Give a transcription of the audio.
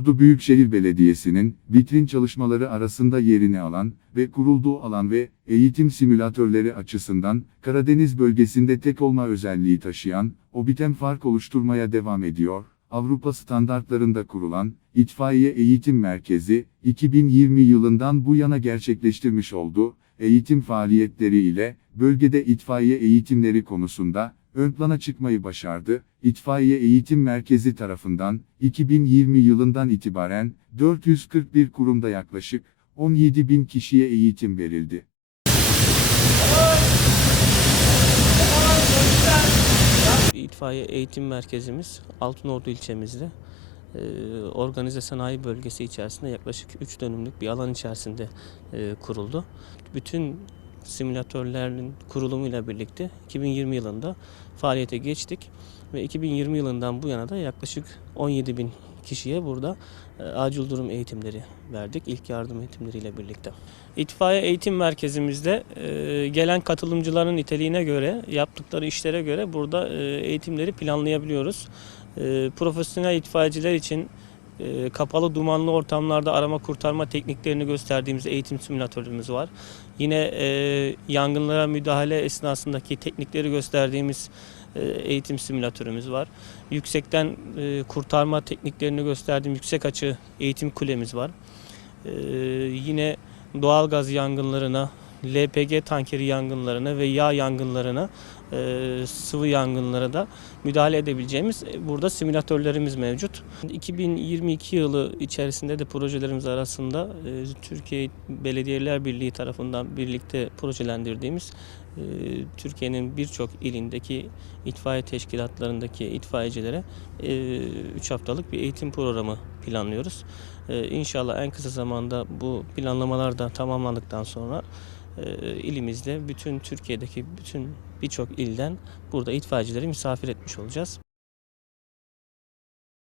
Ordu Büyükşehir Belediyesi'nin vitrin çalışmaları arasında yerini alan ve kurulduğu alan ve eğitim simülatörleri açısından Karadeniz bölgesinde tek olma özelliği taşıyan OBİTEM fark oluşturmaya devam ediyor. Avrupa standartlarında kurulan İtfaiye Eğitim Merkezi 2020 yılından bu yana gerçekleştirmiş olduğu eğitim faaliyetleri ile bölgede itfaiye eğitimleri konusunda ön plana çıkmayı başardı. İtfaiye Eğitim Merkezi tarafından 2020 yılından itibaren 441 kurumda yaklaşık 17 bin kişiye eğitim verildi. İtfaiye Eğitim Merkezimiz Altınordu ilçemizde e, organize sanayi bölgesi içerisinde yaklaşık 3 dönümlük bir alan içerisinde e, kuruldu. Bütün simülatörlerin kurulumuyla birlikte 2020 yılında faaliyete geçtik ve 2020 yılından bu yana da yaklaşık 17 bin kişiye burada e, acil durum eğitimleri verdik. ilk yardım eğitimleriyle birlikte. İtfaiye Eğitim Merkezimizde e, gelen katılımcıların niteliğine göre, yaptıkları işlere göre burada e, eğitimleri planlayabiliyoruz. Profesyonel itfaiyeciler için e, kapalı dumanlı ortamlarda arama kurtarma tekniklerini gösterdiğimiz eğitim simülatörümüz var. Yine e, yangınlara müdahale esnasındaki teknikleri gösterdiğimiz e, eğitim simülatörümüz var. Yüksekten e, kurtarma tekniklerini gösterdiğim yüksek açı eğitim kulemiz var. E, yine doğalgaz yangınlarına, LPG tankeri yangınlarına ve yağ yangınlarına, e, sıvı yangınlara da müdahale edebileceğimiz e, burada simülatörlerimiz mevcut. 2022 yılı içerisinde de projelerimiz arasında e, Türkiye Belediyeler Birliği tarafından birlikte projelendirdiğimiz e, Türkiye'nin birçok ilindeki itfaiye teşkilatlarındaki itfaiyecilere 3 haftalık bir eğitim programı planlıyoruz. E, İnşallah en kısa zamanda bu planlamalar da tamamlandıktan sonra e, ilimizde bütün Türkiye'deki bütün birçok ilden burada itfaiyecileri misafir etmiş olacağız.